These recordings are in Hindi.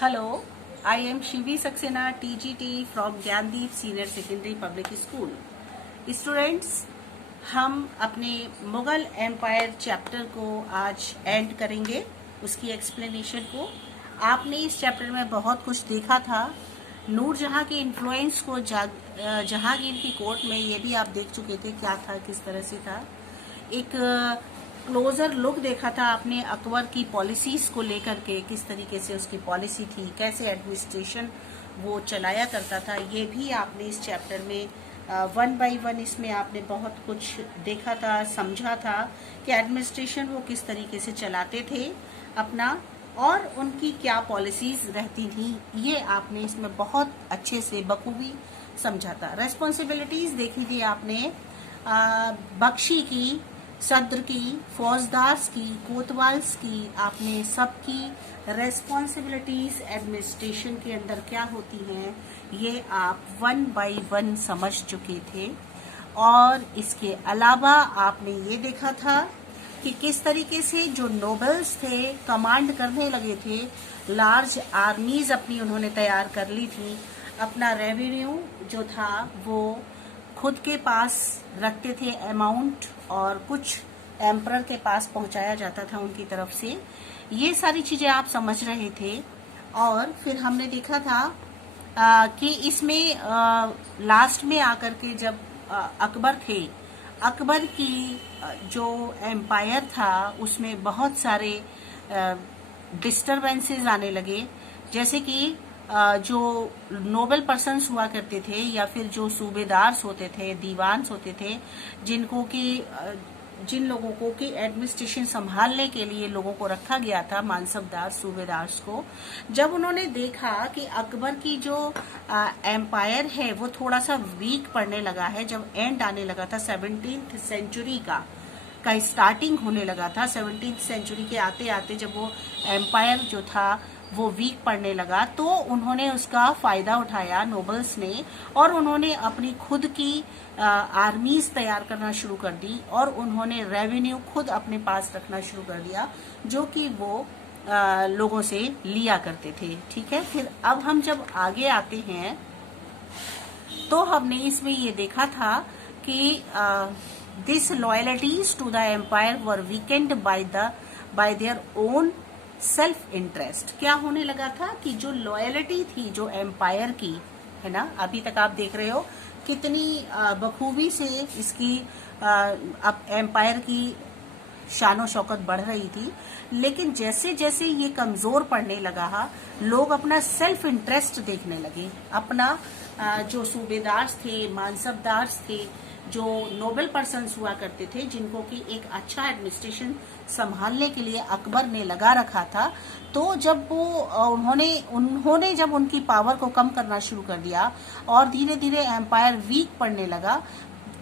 Hello, I am Shivi Saxena, TGT from Gyandeep senior secondary public school. Students, हम अपने मुगल एम्पायर चैप्टर को आज एंड करेंगे, उसकी एक्सप्लेनेशन को। आपने इस चैप्टर में बहुत कुछ देखा था। नूरजहां के इन्फ्लुएंस को जहांगीर की कोर्ट में ये भी आप देख चुके थे, क्या था, किस तरह से था। एक क्लोजर लुक देखा था आपने अकबर की पॉलिसीज को लेकर के, किस तरीके से उसकी पॉलिसी थी, कैसे एडमिनिस्ट्रेशन वो चलाया करता था। ये भी आपने इस चैप्टर में वन बाय वन इसमें आपने बहुत कुछ देखा था, समझा था कि एडमिनिस्ट्रेशन वो किस तरीके से चलाते थे अपना, और उनकी क्या पॉलिसीज रहती थी। ये आपने इसमें बहुत अच्छे से बखूबी समझा था। रेस्पॉन्सिबिलिटीज देखी थी आपने बख्शी की, सद्र की, फौजदार्स की, कोतवाल्स की, आपने सबकी रेस्पॉन्सिबिलिटीज एडमिनिस्ट्रेशन के अंदर क्या होती हैं ये आप वन बाय वन समझ चुके थे। और इसके अलावा आपने ये देखा था कि किस तरीके से जो नोबल्स थे कमांड करने लगे थे, लार्ज आर्मीज अपनी उन्होंने तैयार कर ली थी। अपना रेवेन्यू जो था वो खुद के पास रखते थे अमाउंट, और कुछ एम्परर के पास पहुंचाया जाता था उनकी तरफ से। ये सारी चीजें आप समझ रहे थे। और फिर हमने देखा था कि इसमें लास्ट में आकर के जब अकबर थे, अकबर की जो एम्पायर था उसमें बहुत सारे डिस्टरबेंसेस आने लगे। जैसे कि जो नोबल पर्सन्स हुआ करते थे या फिर जो सूबेदार्स होते थे, दीवान्स होते थे, जिन लोगों को कि एडमिनिस्ट्रेशन संभालने के लिए लोगों को रखा गया था, मानसबदार सूबेदार्स को, जब उन्होंने देखा कि अकबर की जो एम्पायर है वो थोड़ा सा वीक पड़ने लगा है, जब एंड आने लगा था 17th सेंचुरी का स्टार्टिंग होने लगा था, 17th सेंचुरी के आते आते जब वो एम्पायर जो था वो वीक पड़ने लगा, तो उन्होंने उसका फायदा उठाया नोबल्स ने, और उन्होंने अपनी खुद की आर्मीज तैयार करना शुरू कर दी, और उन्होंने रेवेन्यू खुद अपने पास रखना शुरू कर दिया, जो कि वो लोगों से लिया करते थे। ठीक है, फिर अब हम जब आगे आते हैं तो हमने इसमें ये देखा था कि this loyalties to the empire were weakened by their own self interest. क्या होने लगा था कि जो लॉयल्टी थी जो एम्पायर की, है ना, अभी तक आप देख रहे हो कितनी बखूबी से इसकी अब एम्पायर की शानो शौकत बढ़ रही थी। लेकिन जैसे जैसे ये कमजोर पड़ने लगा, लोग अपना सेल्फ इंटरेस्ट देखने लगे। अपना जो सूबेदार थे, मानसबदार थे, जो नोबल पर्सन्स हुआ करते थे, जिनको कि एक अच्छा एडमिनिस्ट्रेशन संभालने के लिए अकबर ने लगा रखा था, तो जब वो उन्होंने जब उनकी पावर को कम करना शुरू कर दिया और धीरे धीरे एम्पायर वीक पड़ने लगा,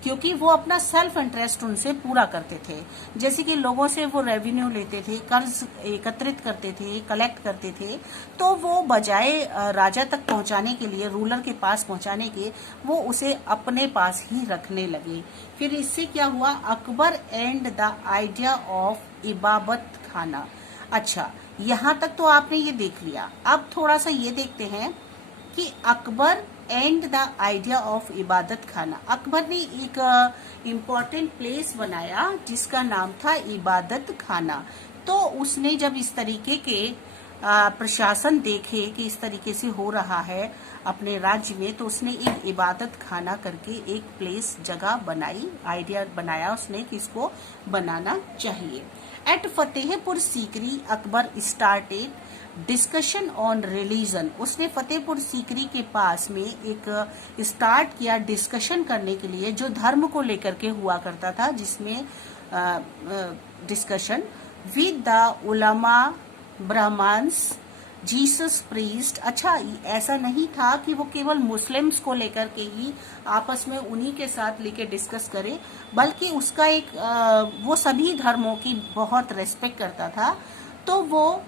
क्योंकि वो अपना सेल्फ इंटरेस्ट उनसे पूरा करते थे। जैसे कि लोगों से वो रेवेन्यू लेते थे, कर्ज एकत्रित करते थे, कलेक्ट करते थे, तो वो बजाय राजा तक पहुंचाने के लिए, रूलर के पास पहुंचाने के, वो उसे अपने पास ही रखने लगे। फिर इससे क्या हुआ, Akbar and the idea of इबादत खाना। अच्छा, यहाँ तक तो आपने ये देख लिया। अब थोड़ा सा ये देखते हैं कि Akbar and the idea of इबादत खाना। अकबर ने एक इम्पोर्टेंट प्लेस बनाया जिसका नाम था इबादत खाना। तो उसने जब इस तरीके के प्रशासन देखे कि इस तरीके से हो रहा है अपने राज्य में, तो उसने एक इबादत खाना करके एक प्लेस जगह बनाई, आइडिया बनाया उसने कि इसको बनाना चाहिए। At Fatehpur Sikri Akbar started discussion on religion. उसने फतेहपुर सीकरी के पास में एक स्टार्ट किया डिस्कशन करने के लिए, जो धर्म को लेकर के हुआ करता था, जिसमें डिस्कशन विद द उलमा, ब्राह्मण्स, जीसस प्रीस्ट। अच्छा, ऐसा नहीं था कि वो केवल मुस्लिम्स को लेकर के ही आपस में उन्हीं के साथ लेके डिस्कस करे, बल्कि उसका एक वो सभी धर्मों की बहुत रेस्पेक्ट करता था। तो वो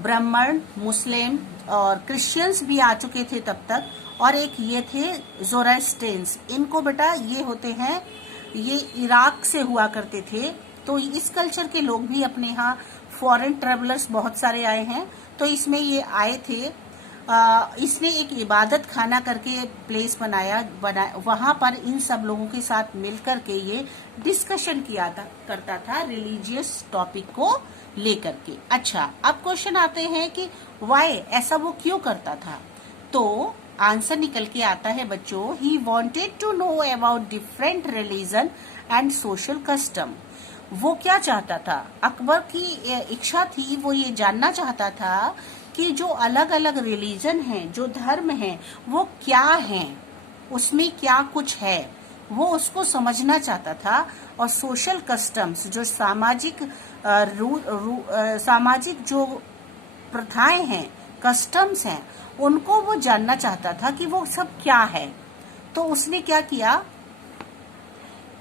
ब्राह्मण, मुस्लिम और क्रिश्चियंस भी आ चुके थे तब तक, और एक ये थे ज़ोरास्ट्रियंस। इनको बेटा ये होते हैं, ये इराक से हुआ करते थे। तो इस कल्चर के लोग भी अपने यहाँ फॉरेन ट्रेवलर्स बहुत सारे आए हैं, तो इसमें ये आए थे। इसने एक इबादत खाना करके प्लेस बनाया वहां पर इन सब लोगों के साथ मिलकर के ये डिस्कशन करता था रिलीजियस टॉपिक को लेकर के। अच्छा, अब क्वेश्चन आते हैं कि वाई, ऐसा वो क्यों करता था। तो आंसर निकल के आता है बच्चों, he wanted to know about different religion and social custom. वो क्या चाहता था, अकबर की इच्छा थी, वो ये जानना चाहता था कि जो अलग अलग रिलीजन हैं, जो धर्म हैं, वो क्या हैं, उसमें क्या कुछ है, वो उसको समझना चाहता था। और सोशल कस्टम्स, जो सामाजिक जो प्रथाएं हैं, कस्टम्स हैं, उनको वो जानना चाहता था कि वो सब क्या है। तो उसने क्या किया,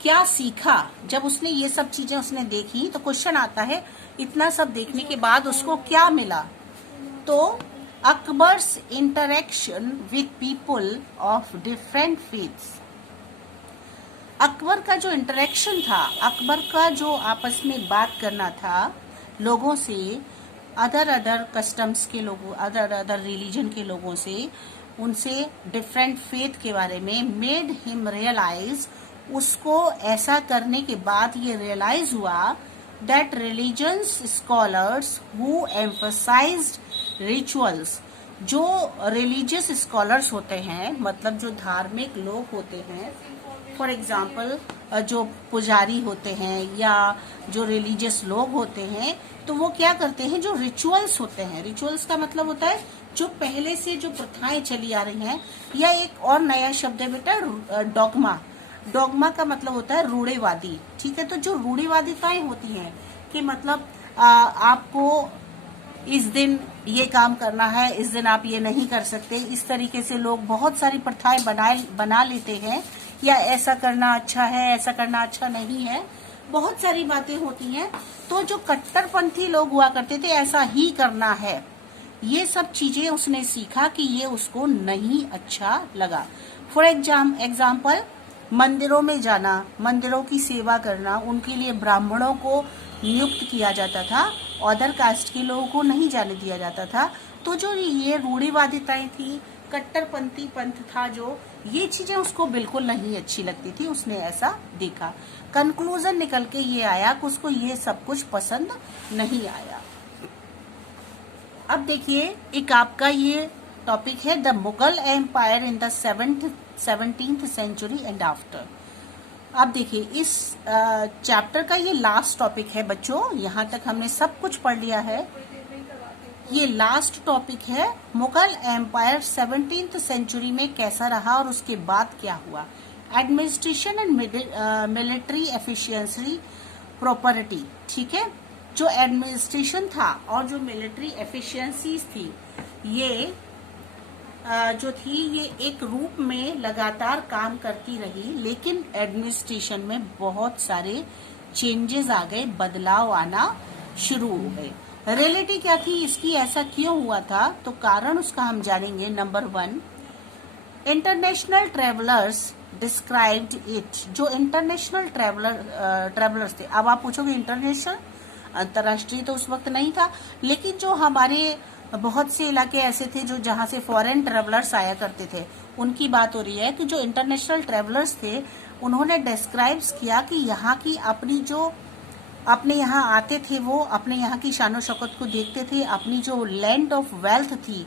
क्या सीखा। जब उसने ये सब चीजें उसने देखी तो क्वेश्चन आता है, इतना सब देखने के बाद उसको क्या मिला। तो Akbar's interaction with people of different faiths, Akbar का जो इंटरेक्शन था, अकबर का जो आपस में बात करना था लोगों से, अदर कस्टम्स के लोगों, अदर रिलीजन के लोगों से, उनसे डिफरेंट फेथ के बारे में, मेड हिम रियलाइज, उसको ऐसा करने के बाद ये रियलाइज हुआ that religions scholars who emphasised rituals, जो रिलीजियस स्कॉलर्स होते हैं, मतलब जो धार्मिक लोग होते हैं, फॉर एग्जाम्पल जो पुजारी होते हैं या जो रिलीजियस लोग होते हैं, तो वो क्या करते हैं, जो रिचुअल्स होते हैं, रिचुअल्स का मतलब होता है जो पहले से जो प्रथाएं चली आ रही हैं, या एक और नया शब्द है बेटा डॉगमा। डॉगमा का मतलब होता है रूढ़िवादी, ठीक है। तो जो रूढ़िवादिताएं होती हैं कि मतलब आपको इस दिन ये काम करना है, इस दिन आप ये नहीं कर सकते, इस तरीके से लोग बहुत सारी प्रथाएं बना लेते हैं, या ऐसा करना अच्छा है, ऐसा करना अच्छा नहीं है, बहुत सारी बातें होती हैं। तो जो कट्टरपंथी लोग हुआ करते थे, ऐसा ही करना है, ये सब चीजें उसने सीखा कि ये उसको नहीं अच्छा लगा। फॉर एग्जाम्पल मंदिरों में जाना, मंदिरों की सेवा करना, उनके लिए ब्राह्मणों को नियुक्त किया जाता था, अदर कास्ट के लोगों को नहीं जाने दिया जाता था। तो जो ये रूढ़िवादिताएं थी, कट्टरपंथी पंथ था, जो ये चीजें उसको बिल्कुल नहीं अच्छी लगती थी, उसने ऐसा देखा। कंक्लूजन निकल के ये आया कि उसको ये सब कुछ पसंद नहीं आया। अब देखिए, एक आपका ये टॉपिक है the Mughal empire in the 17th century and after. अब देखिए, इस चैप्टर का ये लास्ट टॉपिक है बच्चों, यहाँ तक हमने सब कुछ पढ़ लिया है। ये लास्ट टॉपिक है, मुगल एम्पायर 17th सेंचुरी में कैसा रहा और उसके बाद क्या हुआ। Administration and military efficiency property, ठीक है। जो एडमिनिस्ट्रेशन था और जो मिलिट्री एफिशिएंसीज थी, ये जो थी, ये एक रूप में लगातार काम करती रही, लेकिन एडमिनिस्ट्रेशन में बहुत सारे चेंजेस आ गए, बदलाव आना शुरू हो गए। रियलिटी क्या थी इसकी, ऐसा क्यों हुआ था, तो कारण उसका हम जानेंगे। Number 1, international travellers described it. जो इंटरनेशनल ट्रेवलर्स थे, अब आप पूछोगे इंटरनेशनल, अंतर्राष्ट्रीय तो उस वक्त नहीं था, लेकिन जो हमारे बहुत से इलाके ऐसे थे जो जहां से फॉरेन ट्रेवलर्स आया करते थे, उनकी बात हो रही है कि जो इंटरनेशनल ट्रेवलर्स थे, उन्होंने डिस्क्राइब किया कि यहाँ की अपनी जो अपने यहाँ आते थे, वो अपने यहाँ की शानो शौकत को देखते थे, अपनी जो लैंड ऑफ वेल्थ थी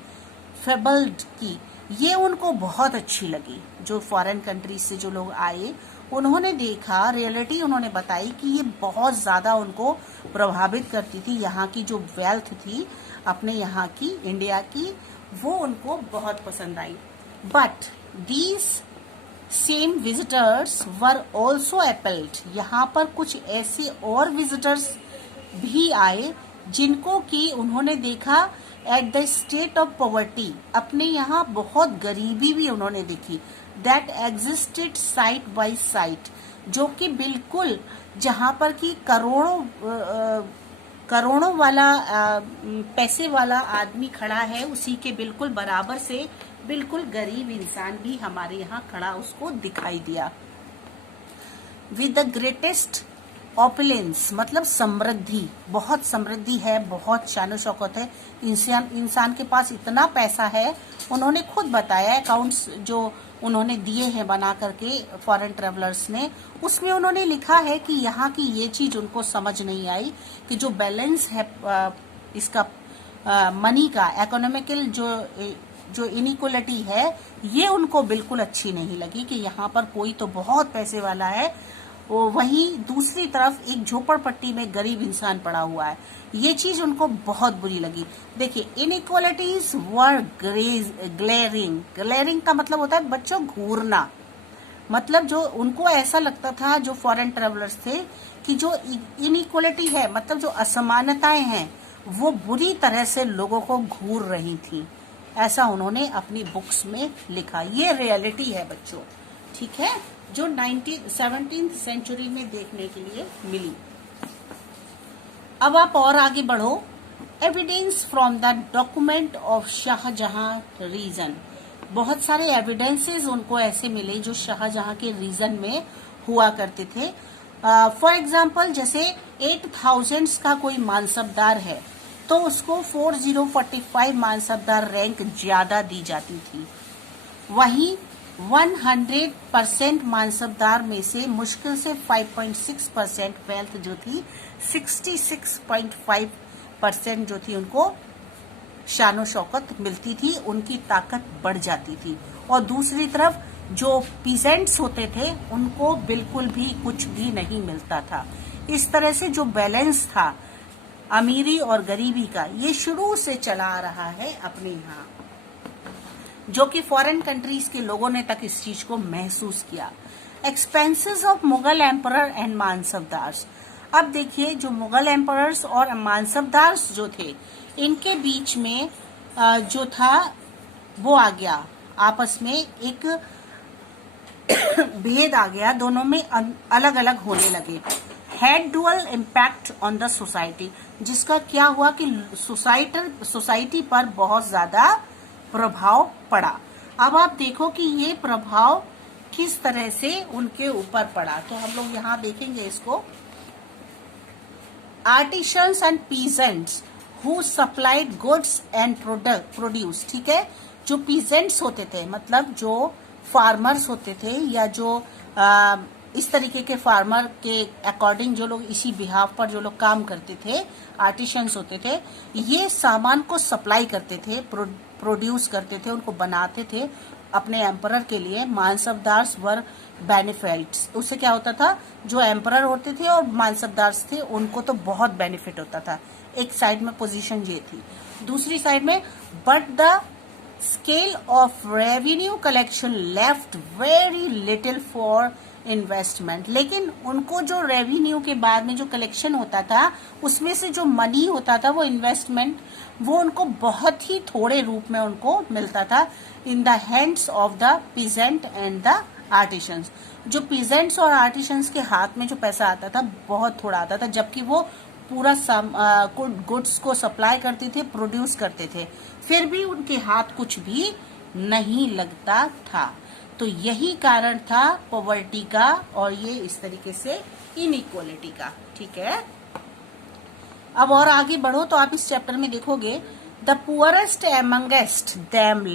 फेबल्ड की, ये उनको बहुत अच्छी लगी। जो फॉरेन कंट्रीज से जो लोग आए, उन्होंने देखा, रियलिटी उन्होंने बताई कि ये बहुत ज्यादा उनको प्रभावित करती थी। यहाँ की जो वेल्थ थी अपने यहाँ की, इंडिया की, वो उनको बहुत पसंद आई। But these same visitors were also appealed. यहाँ पर कुछ ऐसे और विजिटर्स भी आए जिनको कि उन्होंने देखा at the state of poverty, अपने यहाँ बहुत गरीबी भी उन्होंने देखी, that existed side by side, जो कि बिल्कुल जहाँ पर कि करोड़ों वाला पैसे वाला आदमी खड़ा है, उसी के बिल्कुल बराबर से बिल्कुल गरीब इंसान भी हमारे यहाँ खड़ा उसको दिखाई दिया। विद द ग्रेटेस्ट ऑपुलेंस मतलब समृद्धि, बहुत समृद्धि है, बहुत शान शौकत है, इंसान के पास इतना पैसा है। उन्होंने खुद बताया, अकाउंट्स जो उन्होंने दिए हैं बना करके फॉरेन ट्रेवलर्स ने, उसमें उन्होंने लिखा है कि यहाँ की ये चीज उनको समझ नहीं आई कि जो बैलेंस है इसका मनी का, इकोनॉमिकल जो इनइक्वलिटी है, ये उनको बिल्कुल अच्छी नहीं लगी कि यहाँ पर कोई तो बहुत पैसे वाला है, वहीं दूसरी तरफ एक झोपड़पट्टी में गरीब इंसान पड़ा हुआ है। ये चीज उनको बहुत बुरी लगी। देखिए, इनइक्वालिटीज वर ग्लेरिंग का मतलब होता है बच्चों घूरना, मतलब जो उनको ऐसा लगता था, जो फॉरेन ट्रेवलर्स थे, कि जो इनइक्वालिटी है, मतलब जो असमानताएं हैं, वो बुरी तरह से लोगों को घूर रही थी। ऐसा उन्होंने अपनी बुक्स में लिखा। ये रियलिटी है बच्चों, ठीक है, जो 17th सेंचुरी में देखने के लिए मिली। अब आप और आगे बढ़ो। Evidence from the document of Shahjahan reign, बहुत सारे एविडेंसेस उनको ऐसे मिले जो शाहजहां के रीजन में हुआ करते थे। फॉर एग्जाम्पल, जैसे 8000 का कोई मानसबदार है तो उसको 4045 मानसबदार रैंक ज्यादा दी जाती थी। वहीं 100% मानसबदार में से मुश्किल से 5.6% वेल्थ जो थी, 66.5% जो थी उनको शानो शौकत मिलती थी, उनकी ताकत बढ़ जाती थी। और दूसरी तरफ जो पीजेंट्स होते थे उनको बिल्कुल भी कुछ भी नहीं मिलता था। इस तरह से जो बैलेंस था अमीरी और गरीबी का, ये शुरू से चला आ रहा है अपने यहाँ, जो कि फॉरेन कंट्रीज के लोगों ने तक इस चीज को महसूस किया। Expenses of Mughal emperor and mansabdars. अब देखिए, जो मुगल एम्परर्स और मानसबदार्स जो थे, इनके बीच में जो था वो आ गया, आपस में एक भेद आ गया, दोनों में अलग अलग होने लगे। Had dual impact on the society, जिसका क्या हुआ कि सोसाइटी पर बहुत ज्यादा प्रभाव पड़ा। अब आप देखो कि ये प्रभाव किस तरह से उनके ऊपर पड़ा, तो हम लोग यहाँ देखेंगे इसको। Artisans and peasants who supplied goods and produce, ठीक है, जो पीजेंट्स होते थे, मतलब जो फार्मर्स होते थे, या जो इस तरीके के फार्मर के अकॉर्डिंग जो लोग इसी बिहाफ पर जो लोग काम करते थे, आर्टिशंस होते थे, ये सामान को सप्लाई करते थे, प्रोड्यूस करते थे, उनको बनाते थे अपने एम्परर के लिए। मानसबदार्स वर बेनिफिट्स, उससे क्या होता था, जो एम्परर होते थे और मानसबदार्स थे उनको तो बहुत बेनिफिट होता था। एक साइड में पोजीशन ये थी, दूसरी साइड में but the scale of revenue collection left very little for investment, लेकिन उनको जो रेवेन्यू के बाद में जो कलेक्शन होता था, उसमें से जो मनी होता था, वो इन्वेस्टमेंट, वो उनको बहुत ही थोड़े रूप में उनको मिलता था in the hands of the peasant and the artisans. जो पीजेंट्स और आर्टिशंस के हाथ में जो पैसा आता था बहुत थोड़ा आता था, जबकि वो पूरा गुड्स को सप्लाई करते थे, प्रोड्यूस करते थे, फिर भी उनके हाथ कुछ भी नहीं लगता था। तो यही कारण था पॉवर्टी का और ये इस तरीके से इनइक्वालिटी का, ठीक है। अब और आगे बढ़ो तो आप इस चैप्टर में देखोगे, the poorest amongst them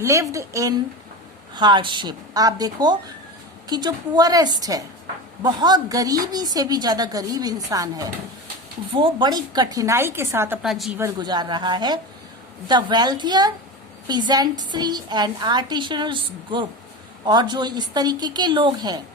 lived in hardship. आप देखो कि जो पुअरेस्ट है, बहुत गरीबी से भी ज्यादा गरीब इंसान है, वो बड़ी कठिनाई के साथ अपना जीवन गुजार रहा है। The wealthier peasantry and artisanals group, और जो इस तरीके के लोग हैं,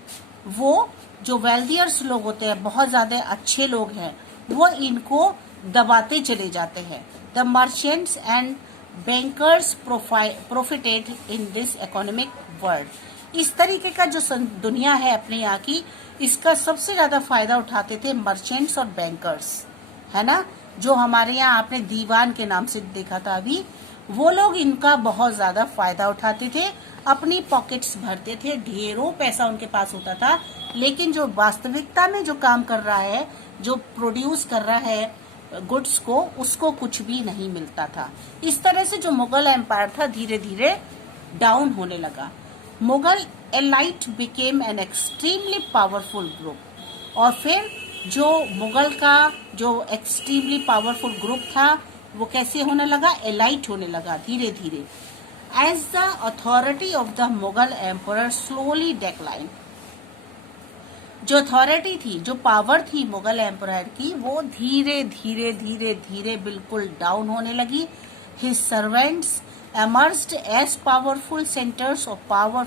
वो जो वेल्थियर्स लोग होते हैं, बहुत ज्यादा अच्छे लोग हैं, वो इनको दबाते चले जाते हैं। The merchants and bankers profited in this economic world. इस तरीके का जो दुनिया है अपने यहाँ की, इसका सबसे ज्यादा फायदा उठाते थे मर्चेंट्स और बैंकर्स, है ना, जो हमारे यहाँ आपने दीवान के नाम से देखा था अभी, वो लोग इनका बहुत ज्यादा फायदा उठाते थे, अपनी पॉकेट्स भरते थे, ढेरों पैसा उनके पास होता था, लेकिन जो वास्तविकता में जो काम कर रहा है, जो प्रोड्यूस कर रहा है गुड्स को, उसको कुछ भी नहीं मिलता था। इस तरह से जो मुगल एम्पायर था धीरे धीरे डाउन होने लगा। Mughal elite became an extremely powerful group. और फिर जो मुगल का जो एक्सट्रीमली पावरफुल ग्रुप था वो कैसे होने लगा, एलाइट होने लगा धीरे धीरे। As the authority of the Mughal emperor slowly decline, जो अथॉरिटी थी, जो पावर थी मुगल एम्परर की, वो धीरे धीरे धीरे धीरे बिल्कुल डाउन होने लगी। His servants emerged as powerful centers of power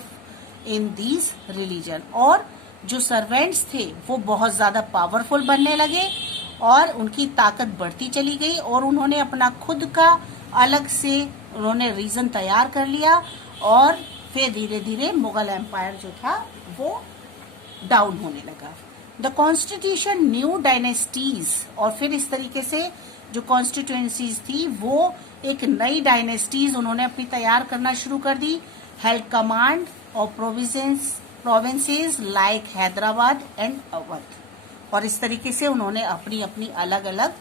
in these religion, और जो सर्वेंट्स थे वो बहुत ज्यादा पावरफुल बनने लगे और उनकी ताकत बढ़ती चली गई और उन्होंने अपना खुद का अलग से उन्होंने रीजन तैयार कर लिया और फिर धीरे धीरे मुगल एम्पायर जो था वो डाउन होने लगा। द कॉन्स्टिट्यूशन न्यू डायनेस्टीज, और फिर इस तरीके से जो कॉन्स्टिट्यूएंसीज थी वो एक नई डायनेस्टीज उन्होंने अपनी तैयार करना शुरू कर दी। Held command of provinces like Hyderabad and Awadh, और इस तरीके से उन्होंने अपनी अपनी अलग अलग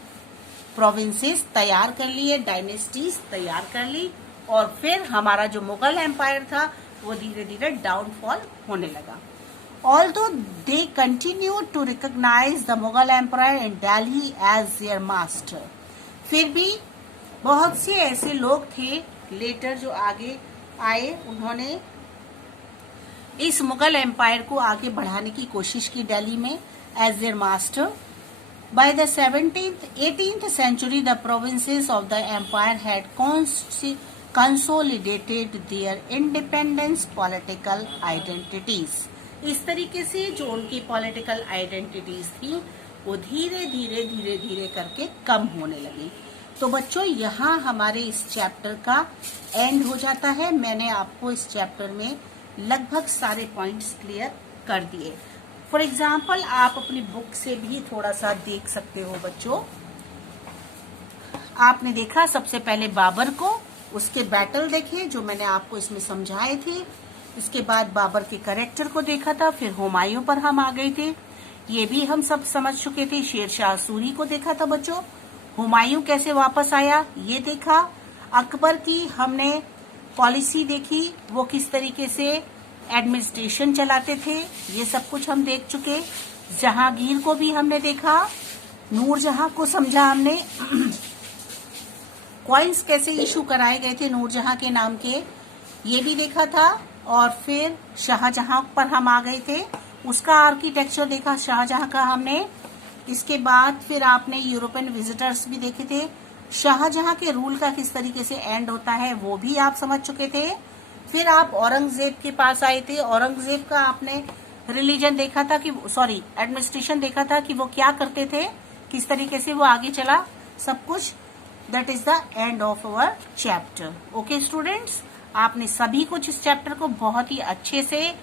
प्रोविंसेस तैयार कर लिए, डायनेस्टीज तैयार कर ली, और फिर हमारा जो मुगल एम्पायर था वो धीरे धीरे डाउनफॉल होने लगा। Although they continued to recognize the Mughal Emperor in Delhi as their master, फिर भी बहुत से ऐसे लोग थे लेटर जो आगे आए, उन्होंने इस मुगल एम्पायर को आगे बढ़ाने की कोशिश की दिल्ली में as their master. By the 18th century, the provinces of the empire had consolidated their independence political identities. इस तरीके से जो उनकी पॉलिटिकल आइडेंटिटीज थी वो धीरे धीरे धीरे धीरे करके कम होने लगी। तो बच्चों यहाँ हमारे इस चैप्टर का एंड हो जाता है। मैंने आपको इस चैप्टर में लगभग सारे पॉइंट्स क्लियर कर दिए। फॉर एग्जाम्पल आप अपनी बुक से भी थोड़ा सा देख सकते हो बच्चों। आपने देखा सबसे पहले बाबर को, उसके बैटल देखे जो मैंने आपको इसमें समझाए थे, इसके बाद बाबर के कैरेक्टर को देखा था, फिर हुमायूं पर हम आ गए थे, ये भी हम सब समझ चुके थे। शेरशाह सूरी को देखा था बच्चों, हुमायूं कैसे वापस आया ये देखा, अकबर की हमने पॉलिसी देखी, वो किस तरीके से एडमिनिस्ट्रेशन चलाते थे, ये सब कुछ हम देख चुके। जहांगीर को भी हमने देखा, नूरजहां को समझा हमने, कॉइन्स कैसे इशू कराए गए थे नूरजहां के नाम के, ये भी देखा था। और फिर शाहजहां पर हम आ गए थे, उसका आर्किटेक्चर देखा शाहजहां का हमने। इसके बाद फिर आपने यूरोपियन विजिटर्स भी देखे थे। शाहजहां के रूल का किस तरीके से एंड होता है वो भी आप समझ चुके थे। फिर आप औरंगजेब के पास आए थे, औरंगजेब का आपने रिलीजन देखा था कि एडमिनिस्ट्रेशन देखा था कि वो क्या करते थे, किस तरीके से वो आगे चला, सब कुछ। That is the end of our chapter. Okay students, आपने सभी कुछ इस चैप्टर को बहुत ही अच्छे से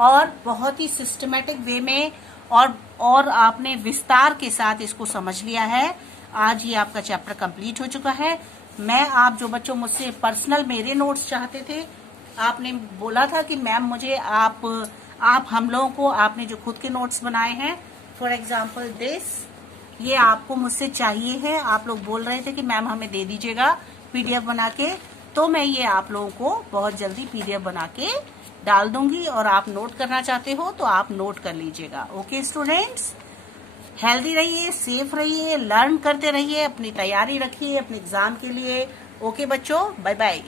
और बहुत ही सिस्टमेटिक वे में और आपने विस्तार के साथ इसको समझ लिया है। आज ये आपका चैप्टर कंप्लीट हो चुका है। मैं आप जो बच्चों मुझसे पर्सनल मेरे नोट्स चाहते थे, आपने बोला था कि मैम मुझे आप हम लोगों को आपने जो खुद के नोट्स बनाए हैं, फॉर एग्जाम्पल दिस, ये आपको मुझसे चाहिए है। आप लोग बोल रहे थे कि मैम हमें दे दीजिएगा पीडीएफ बना के, तो मैं ये आप लोगों को बहुत जल्दी पीडीएफ बना के डाल दूंगी, और आप नोट करना चाहते हो तो आप नोट कर लीजिएगा। ओके स्टूडेंट्स, हेल्दी रहिए, सेफ रहिए, लर्न करते रहिए, अपनी तैयारी रखिए अपने एग्जाम के लिए। ओके बच्चों, बाय बाय।